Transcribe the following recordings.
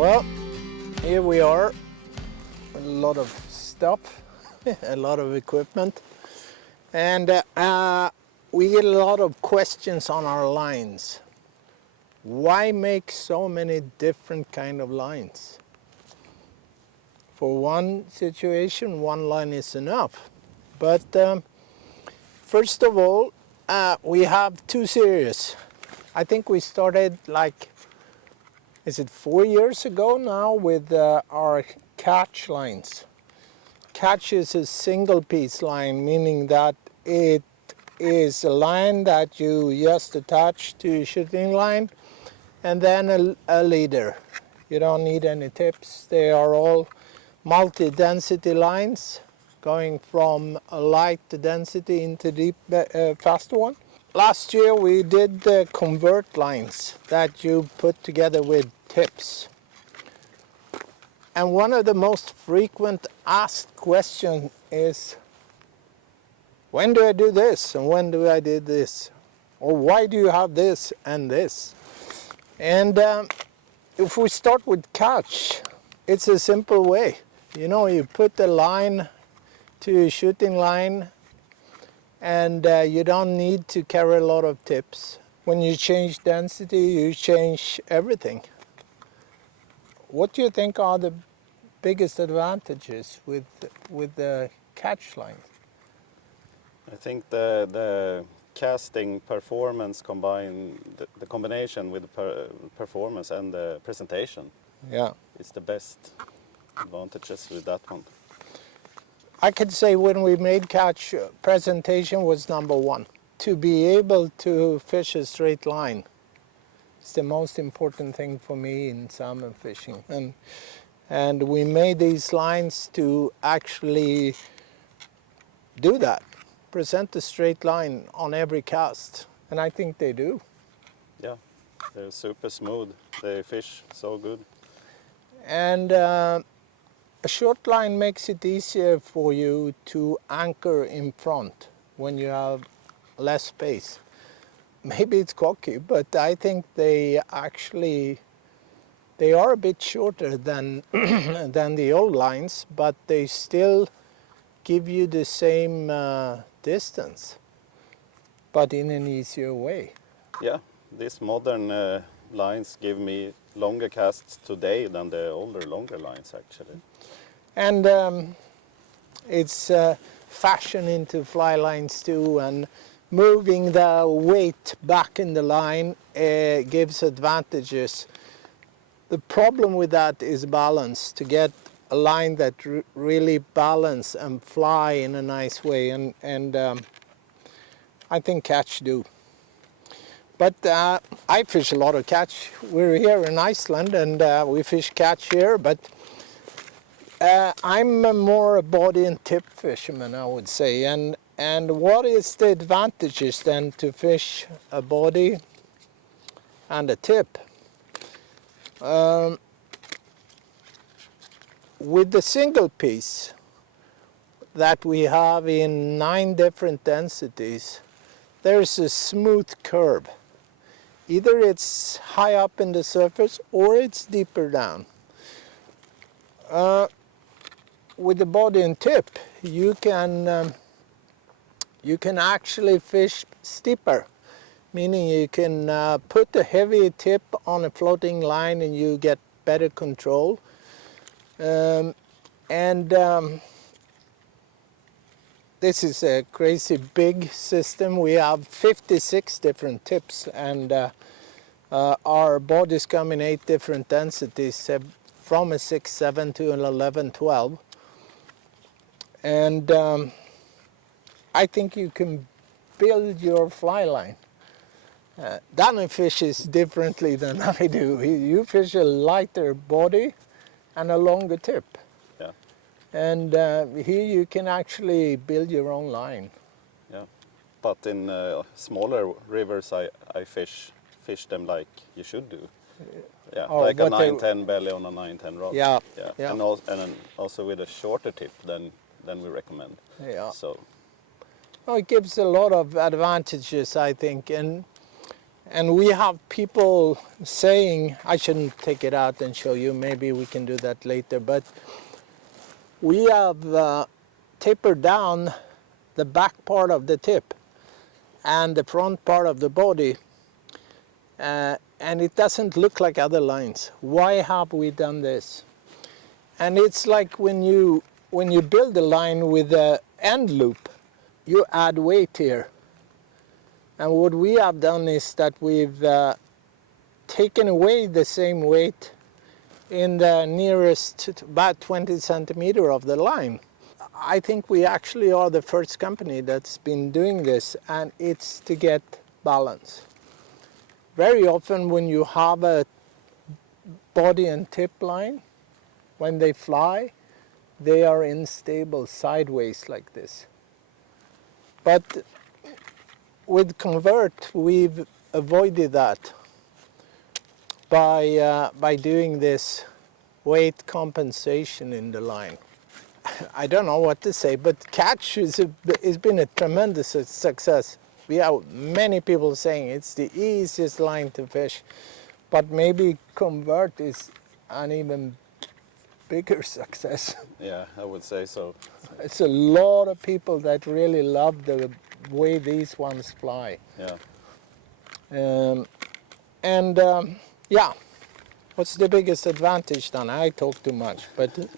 Well, here we are, a lot of stuff, a lot of equipment, and we get a lot of questions on our lines. Why make so many different kind of lines? For one situation, one line is enough. But first of all, we have two series. I think we started like, is it 4 years ago now with our catch lines. Catch is a single piece line, meaning that it is a line that you just attach to your shooting line and then a leader. You don't need any tips. They are all multi-density lines going from a light density into deep faster one. Last year we did the convert lines that you put together with tips. And one of the most frequent asked questions is, when do I do this and when do I do this? Or why do you have this and this? And if we start with catch, it's a simple way. You know, you put the line to your shooting line and you don't need to carry a lot of tips. When you change density, you change everything. What do you think are the biggest advantages with the catch line? I think the casting performance the combination with performance and the presentation is the best advantages with that one. I could say when we made catch, presentation was number one. To be able to fish a straight line is the most important thing for me in salmon fishing. And we made these lines to actually do that, present a straight line on every cast. And I think they do. Yeah, they're super smooth. They fish so good. And a short line makes it easier for you to anchor in front when you have less space. Maybe it's cocky, but I think they are a bit shorter than than the old lines, but they still give you the same distance, but in an easier way. Yeah, these modern lines give me longer casts today than the longer lines actually. And it's fashion into fly lines too, and moving the weight back in the line gives advantages. The problem with that is balance, to get a line that really balance and fly in a nice way, and I think catch do. But I fish a lot of catch. We're here in Iceland and we fish catch here, but I'm more a body and tip fisherman, I would say. And what is the advantages then to fish a body and a tip? With the single piece that we have in 9 different densities, there's a smooth curve. Either it's high up in the surface or it's deeper down. With the body and tip, you can actually fish steeper, meaning you can put a heavy tip on a floating line and you get better control. This is a crazy big system. We have 56 different tips, and our bodies come in 8 different densities, from a 6-7 to an 11-12. And I think you can build your fly line. Danne fishes differently than I do. You fish a lighter body and a longer tip. Yeah. And here you can actually build your own line. Yeah, but in smaller rivers I fish them like you should do. Yeah, like a 9-10 belly on a 9-10 rod. Yeah. And also with a shorter tip than we recommend. Yeah. So. Well, it gives a lot of advantages, I think, And we have people saying, I shouldn't take it out and show you, maybe we can do that later, but we have tapered down the back part of the tip and the front part of the body, and it doesn't look like other lines. Why have we done this? And it's like when you build a line with an end loop, you add weight here. And what we have done is that we've taken away the same weight in the nearest about 20 centimeter of the line. I think we actually are the first company that's been doing this, and it's to get balance. Very often when you have a body and tip line, when they fly, they are unstable sideways like this. But with Convert, we've avoided that by doing this weight compensation in the line. I don't know what to say, but Catch has been a tremendous success. We have many people saying it's the easiest line to fish, but maybe Convert is an even bigger success. Yeah, I would say so. It's a lot of people that really love the way these ones fly. Yeah. Yeah, what's the biggest advantage then? I talk too much, but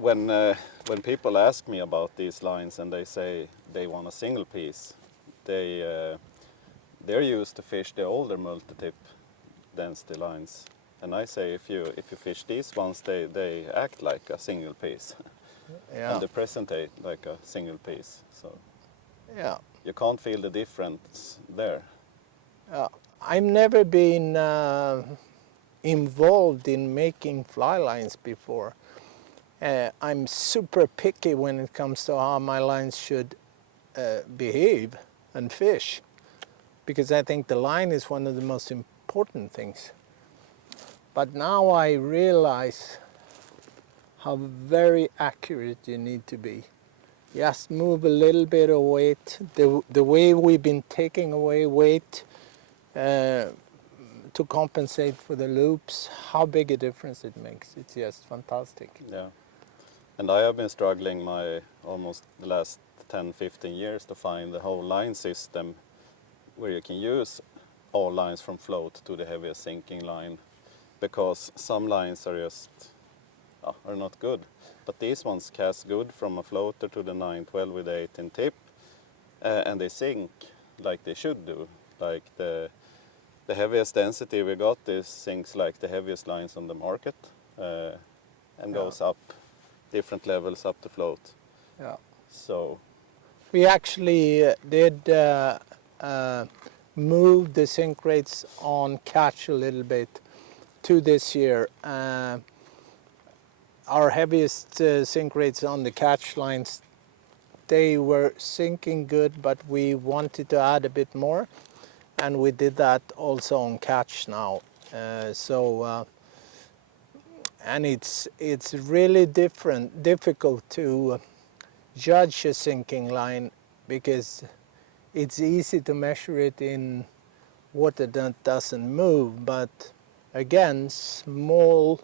When people ask me about these lines and they say they want a single piece, they're used to fish the older multi-tip density lines, and I say if you fish these ones, they act like a single piece. yeah, And they presentate like a single piece, so yeah. you can't feel the difference there. I've never been involved in making fly lines before. I'm super picky when it comes to how my lines should behave and fish, because I think the line is one of the most important things. But now I realize how very accurate you need to be. Just move a little bit of weight. The way we've been taking away weight to compensate for the loops, how big a difference it makes. It's just fantastic. Yeah. And I have been struggling almost the last 10-15 years to find the whole line system where you can use all lines from float to the heaviest sinking line, because some lines are not good. But these ones cast good from a floater to the 912 with the 18 tip, and they sink like they should do. Like the heaviest density we got is sinks like the heaviest lines on the market, and goes up different levels up the float. Yeah. So we actually did move the sink rates on Catch a little bit to this year. Our heaviest sink rates on the Catch lines, they were sinking good, but we wanted to add a bit more, and we did that also on Catch now. And it's really difficult to judge a sinking line, because it's easy to measure it in water that doesn't move, but again, small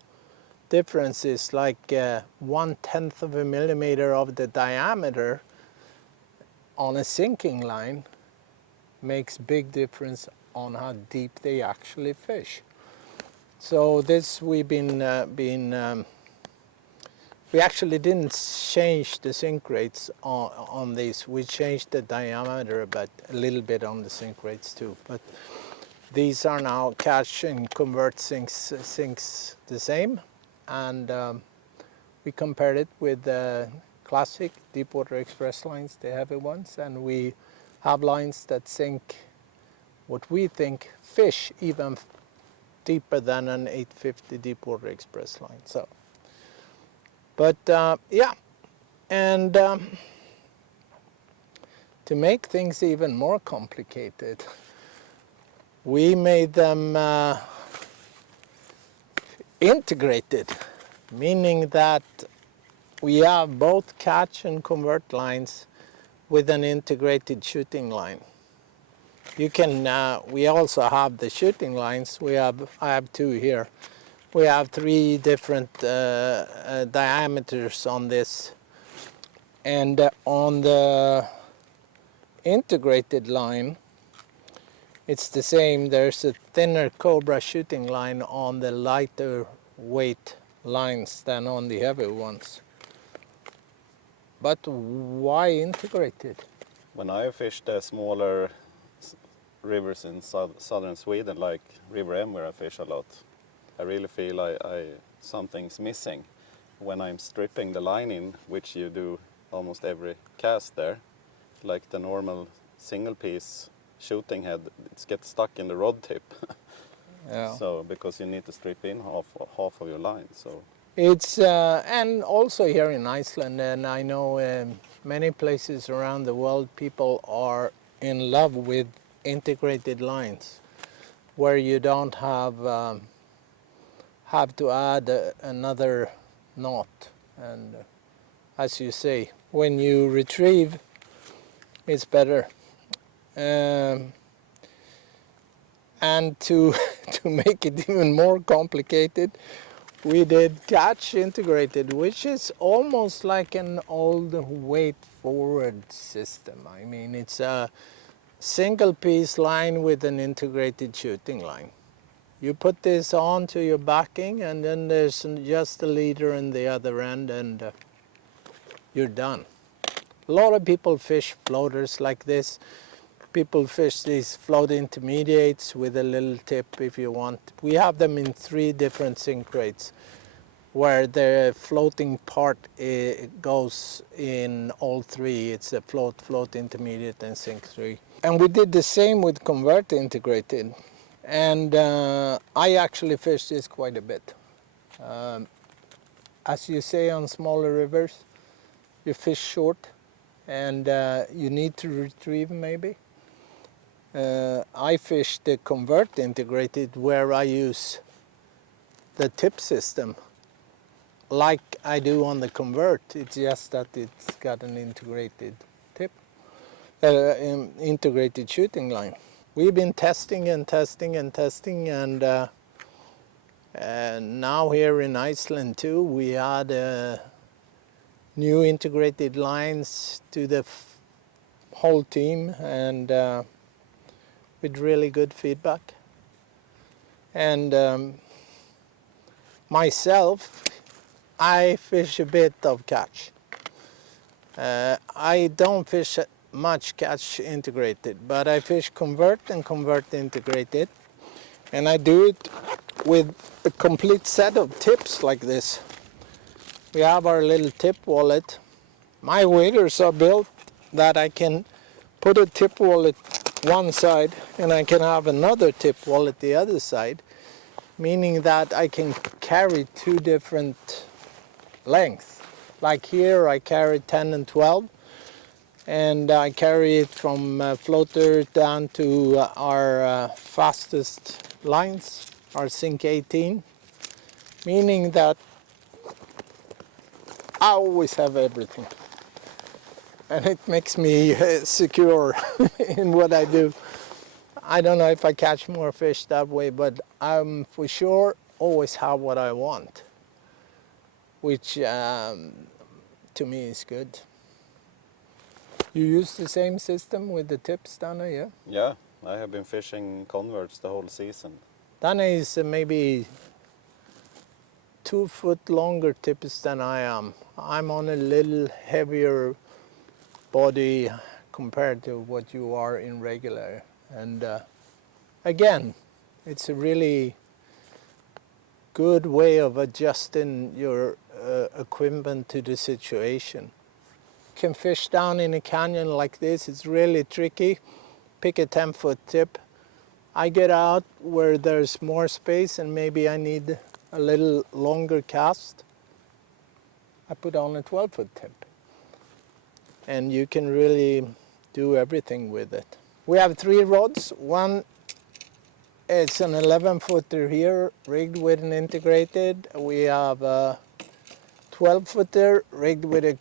differences like 1/10 of a millimeter of the diameter on a sinking line makes big difference on how deep they actually fish. So this we actually didn't change the sink rates on these. We changed the diameter, but a little bit on the sink rates too. But these are now Catch and Convert sinks the same, and we compared it with the classic deepwater express lines, the heavy ones, and we have lines that sink what we think fish even deeper than an 850 deepwater express line. So, but yeah, and to make things even more complicated, we made them integrated, meaning that we have both Catch and Convert lines with an integrated shooting line. You can. We also have the shooting lines. I have two here. We have three different diameters on this, and on the integrated line, it's the same. There's a thinner Cobra shooting line on the lighter weight lines than on the heavy ones. But why integrated? When I fish the smaller rivers in southern Sweden, like River M, where I fish a lot, I really feel something's missing. When I'm stripping the line in, which you do almost every cast there, like the normal single piece shooting head, it gets stuck in the rod tip. Yeah. So because you need to strip in half of your line. So It's and also here in Iceland, and I know many places around the world, people are in love with integrated lines, where you don't have to add another knot. And as you say, when you retrieve, it's better. And to make it even more complicated, we did Catch integrated, which is almost like an old weight forward system. I mean, it's a single piece line with an integrated shooting line. You put this onto your backing, and then there's just a leader in the other end, and you're done. A lot of people fish floaters like this. People fish these float intermediates with a little tip if you want. We have them in 3 different sink rates, where the floating part goes in all 3. It's a float, intermediate, and sink 3. And we did the same with Convert integrated. And I actually fish this quite a bit. As you say, on smaller rivers, you fish short, and you need to retrieve maybe. I fish the Convert integrated, where I use the tip system like I do on the Convert. It's just that it's got an integrated tip, integrated shooting line. We've been testing and testing and testing, and now here in Iceland too, we had new integrated lines to the whole team, and with really good feedback. And myself, I fish a bit of Catch. I don't fish much Catch integrated, but I fish Convert and Convert integrated, and I do it with a complete set of tips like this. We have our little tip wallet. My waders are built that I can put a tip wallet one side, and I can have another tip wallet the other side, meaning that I can carry 2 different lengths. Like here I carry 10 and 12, and I carry it from floater down to our fastest lines, our Sink 18, meaning that I always have everything. And it makes me secure in what I do. I don't know if I catch more fish that way, but I'm for sure always have what I want, which to me is good. You use the same system with the tips, Danne, yeah? yeah, I have been fishing Converts the whole season. Danne is maybe 2 foot longer tips than I am. I'm on a little heavier body compared to what you are in regular, and again, it's a really good way of adjusting your equipment to the situation. You can fish down in a canyon like this. It's really tricky. Pick a 10-foot tip. I get out where there's more space and maybe I need a little longer cast. I put on a 12-foot tip. And you can really do everything with it. We have 3 rods. One is an 11-footer here, rigged with an integrated. We have a 12-footer rigged with a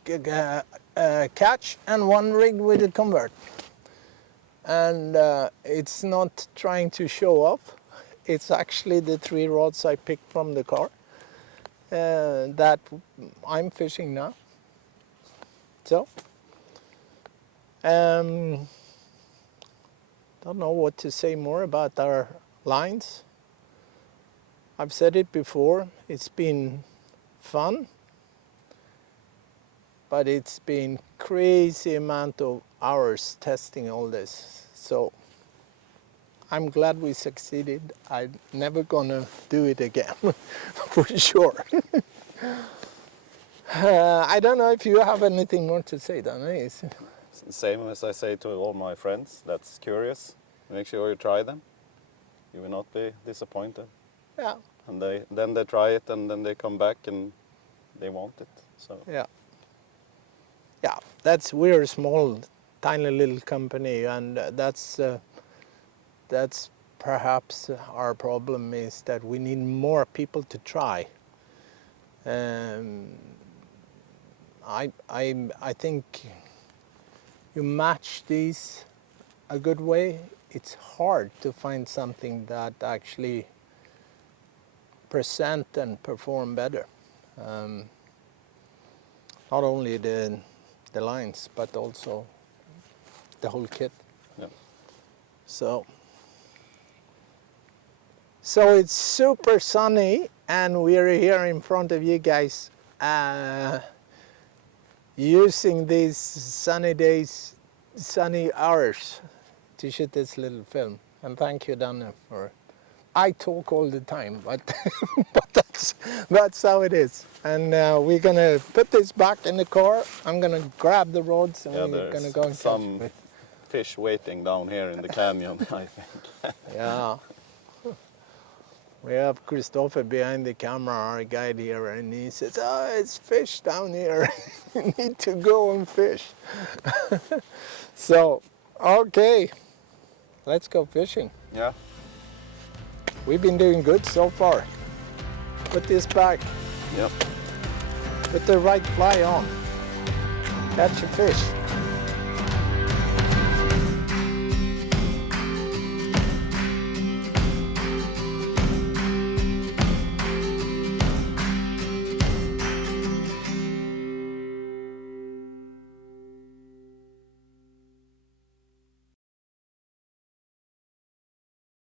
Catch, and one rigged with a Convert. and it's not trying to show off. It's actually the 3 rods I picked from the car that I'm fishing now. So, don't know what to say more about our lines. I've said it before, it's been fun, but it's been crazy amount of hours testing all this. So I'm glad we succeeded. I'm never gonna do it again, for sure. I don't know if you have anything more to say, Danne. It's the same as I say to all my friends that's curious. Make sure you try them. You will not be disappointed. Yeah. And then they try it, and then they come back and they want it. So yeah, we're a small, tiny little company, and that's perhaps our problem is that we need more people to try. I think you match these a good way. It's hard to find something that actually present and perform better. Not only the lines, but also the whole kit. yeah. So it's super sunny, and we're here in front of you guys using these sunny days, sunny hours to shoot this little film. And thank you, Danne, for. I talk all the time, but but that's how it is. And we're gonna put this back in the car. I'm gonna grab the rods, and we're gonna go and catch some it. fish waiting down here in the canyon, I think. Yeah. We have Christopher behind the camera, our guide here, and he says, "Oh, it's fish down here. You need to go and fish." So, okay, let's go fishing. Yeah. We've been doing good so far. Put this back. Yep. Put the right fly on. Catch a fish.